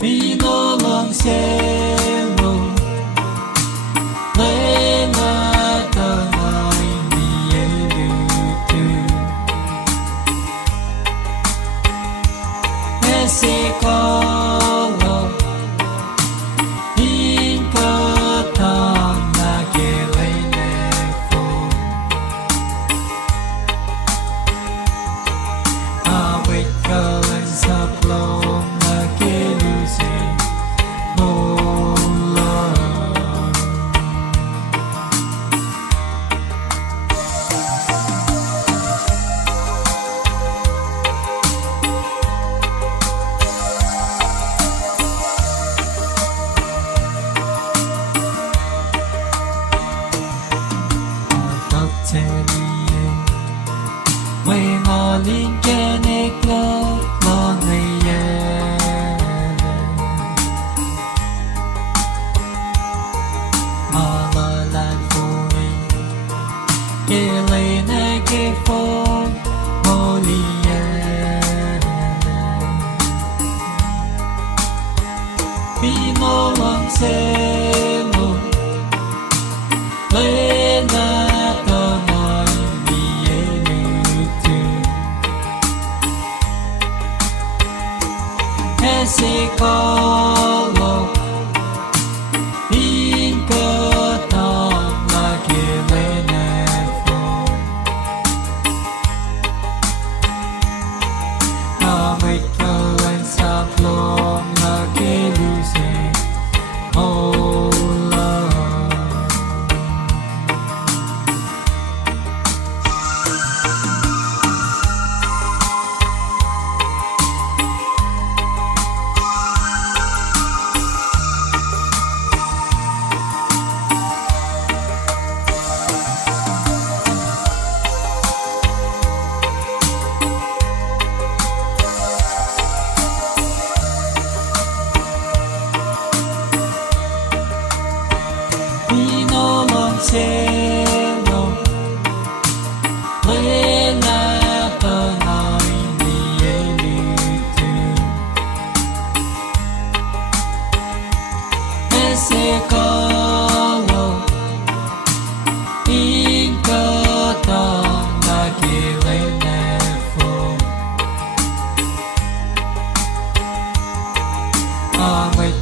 Pinolong cielo Lena tanay miyelutu Ese kolo Inka tang na gelene fo Awit kalan sa plong na gelusin为我連嘅你落落你嘢，馬來蘭風嘅你呢嘅風冇理嘢，比我往些路，你那。Ese kolo Inka tang la gelene fo Awit kalan sa plong na gelusin Ola Pinolong cielo Lena tanay miyelutu Ese kolo Inka tang na gelene fo Awit